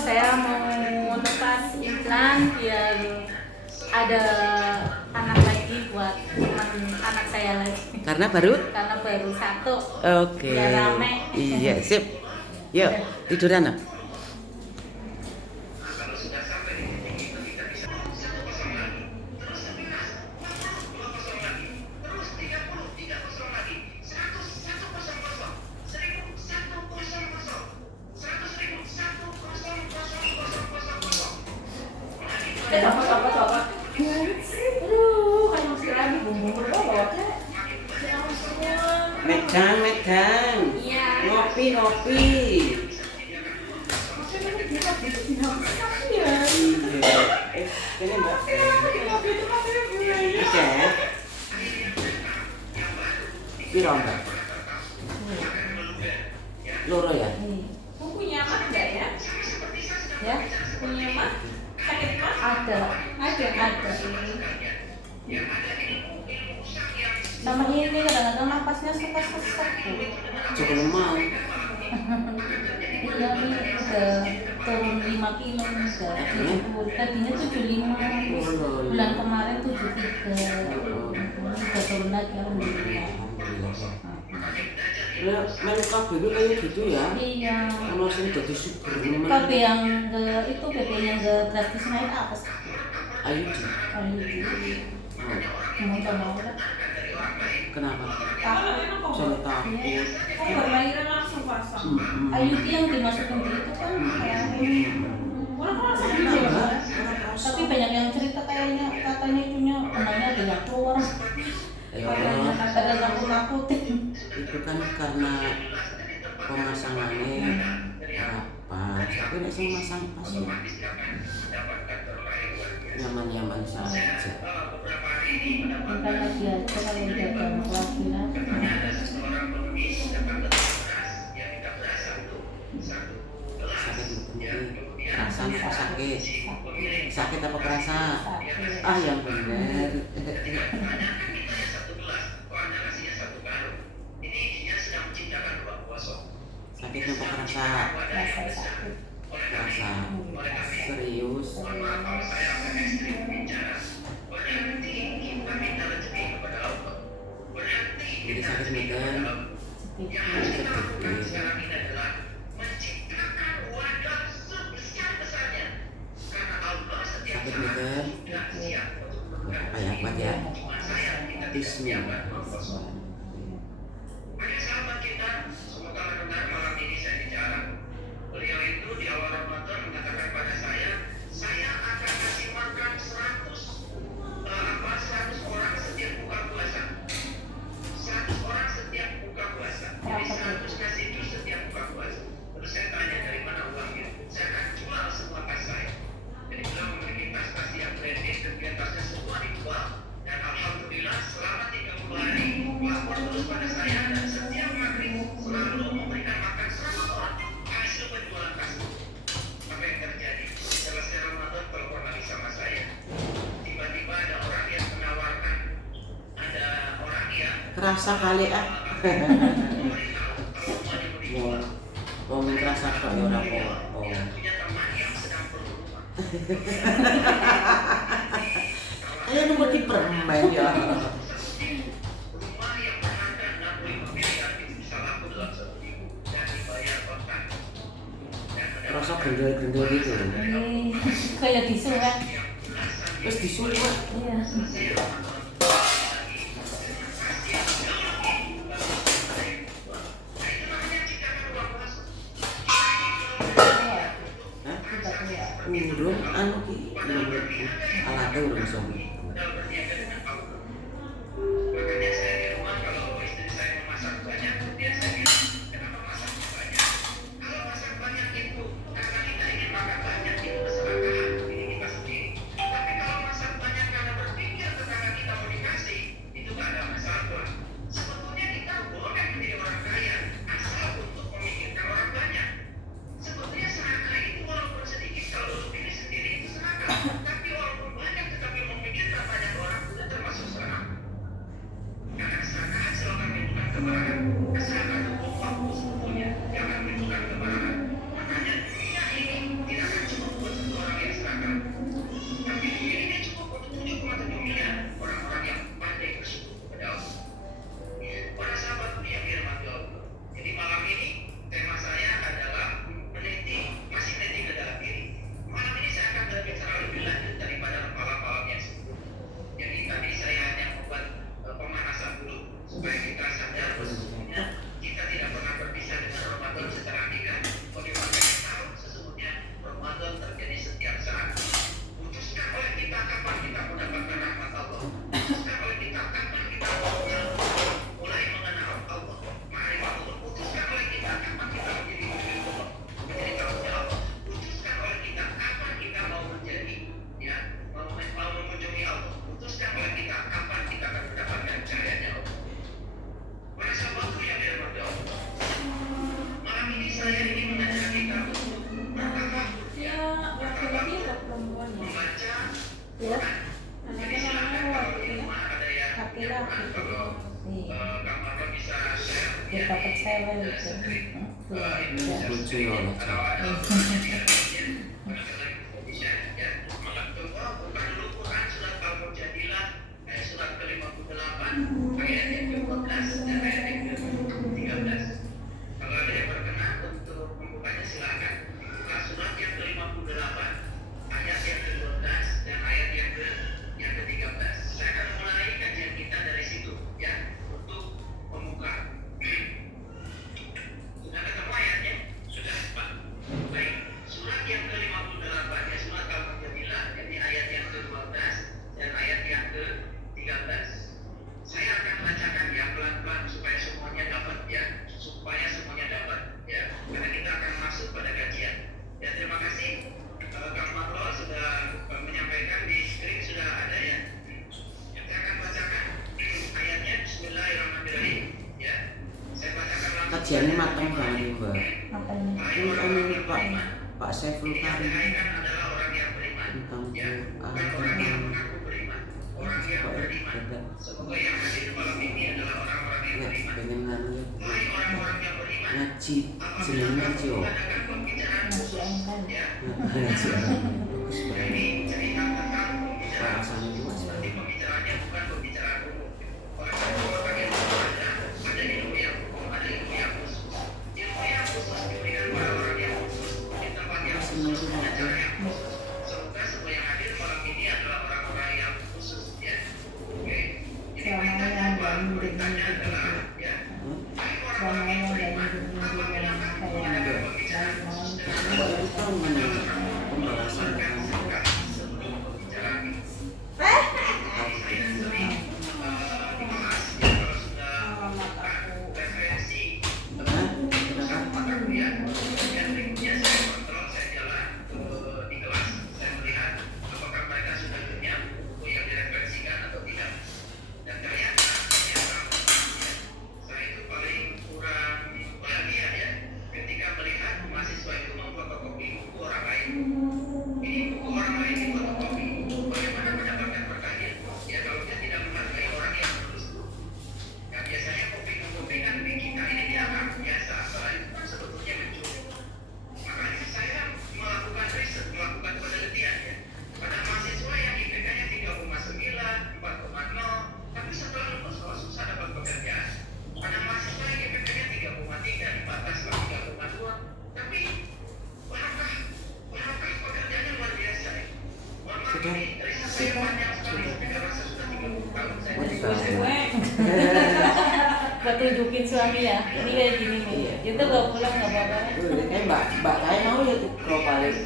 Saya mau lepas iklan biar ada anak lagi buat teman anak saya lagi. Karena baru? Karena baru satu. Oke. Biar rame. Iya, sip. Yuk, tiduran lah. Medan. Iya. Ngopi. Iya. Ini Mbak. Oke. Piro Mbak? Loro ya? Punya mah enggak ya? Ya, Punya mah? Sakit mah? ada. Sama ini kadang-kadang napasnya suka sesak Bu. Cukup lemah. Iya, ini udah turun 5 kilo nih, udah 70. Tadinya 75, terus bulan kemarin 73. Udah turun lagi, alhamdulillah. Ya, melu kabeh ku kayak gitu ya. Iya. Ono sing dadi super KB yang itu BP yang drastis naik apa sih? Ayo di. Mau tak mau lah. Kenapa? Takut. Saya takut. Iya. Oh, berlairan langsung pasang. IUD yang dimasukin di itu kan kayak ini. Orang kan langsung Kenapa? gitu ya? Tapi banyak yang cerita kayaknya katanya itunya benangnya ada yang keluar. Ya, Ada nakut-nakutin. itu kan karena pemasangannya apa? Tapi nek sing masang pas nyaman-nyaman saja. Bentar lagi aja kalau udah ganggu lagi lah. Sakit mungkin kerasa apa sakit? Sakit apa kerasa? Sakit. Ah yang benar. Sakitnya apa kerasa? Rasa sakit. Kerasa serius. Jadi sakit medan. Sakit medan. Apa ya kuat ya? Bismillah. Kerasa kali ah. Mau kerasa kok ya ora apa-apa. Ayo nunggu di permen ya. Rasa gendel-gendel gitu. Kayak disuap. Terus disuruh. Iya. Urung anu ki alate urung sono. Dia laki-laki atau perempuan ya? Ya, Anaknya namanya waktu ya? laki-laki. Iya. Dia dapat cewek gitu. Ya. lucu ya Allah. Kajiannya matang banget nih Mbak. Apa ini? Ini Pak Saiful Karim tentang pengen ngaji jenenge ngaji oh Masih engkau. ngaji bagus banget rasanya itu mas seneng tuh Selama yang gak mimpi-mimpi gitu. Selama yang gak mimpi-mimpi yang kayak main-main itu tahu mana pembahasan tentang Alamat aku. Buat tunjukin suami ya, ini kayak gini nih. Itu gak pulang gak apa-apa. kayak mbak kayak mau ya tuh kalau paling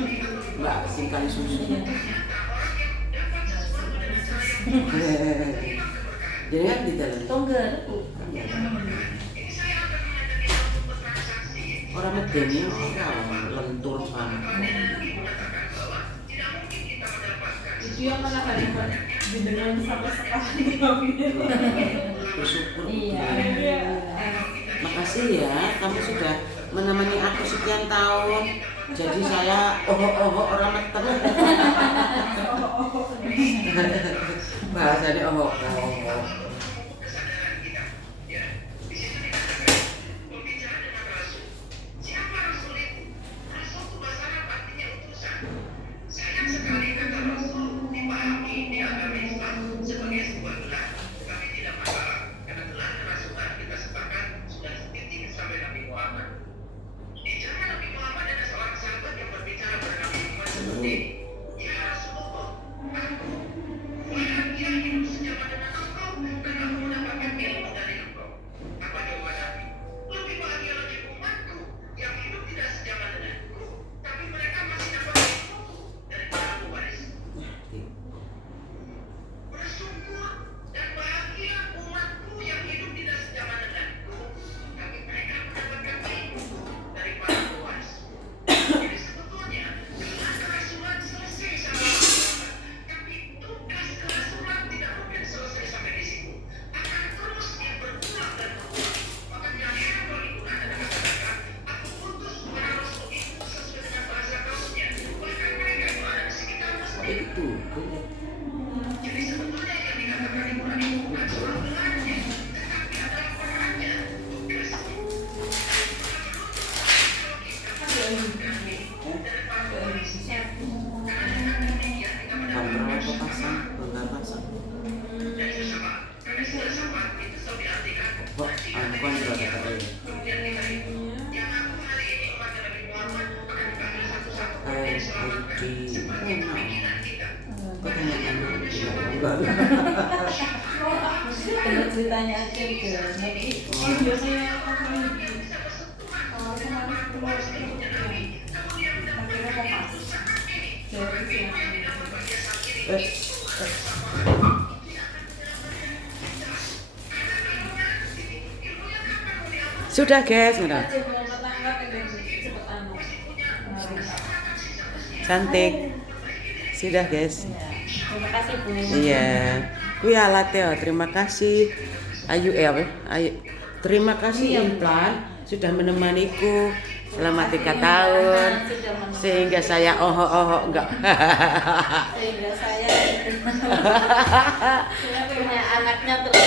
mbak sing kali susu jadi kan di dalam Tongger. orang medeni orang lentur sama Itu yang mana kali didengar sampai sekarang bersyukur Iya. makasih ya kamu sudah menemani aku sekian tahun jadi saya orang meter bahasanya itu. Kontrol apa pasang, bongkar pasang. Kok kontrol kata ini? Kalau ceritanya aja gitu. Nanti Biasanya aku lagi kemarin keluar akhirnya mau pas jadi Sudah guys, udah. aja mau tetangga pengen cepet anu Cantik. Sudah guys. terima kasih Bu. Iya. Kuwi alatnya, terima kasih. Ayu apa? Ayu. Terima kasih Implan sudah menemaniku selama 3 tahun sehingga saya enggak. Sehingga saya punya anaknya terus.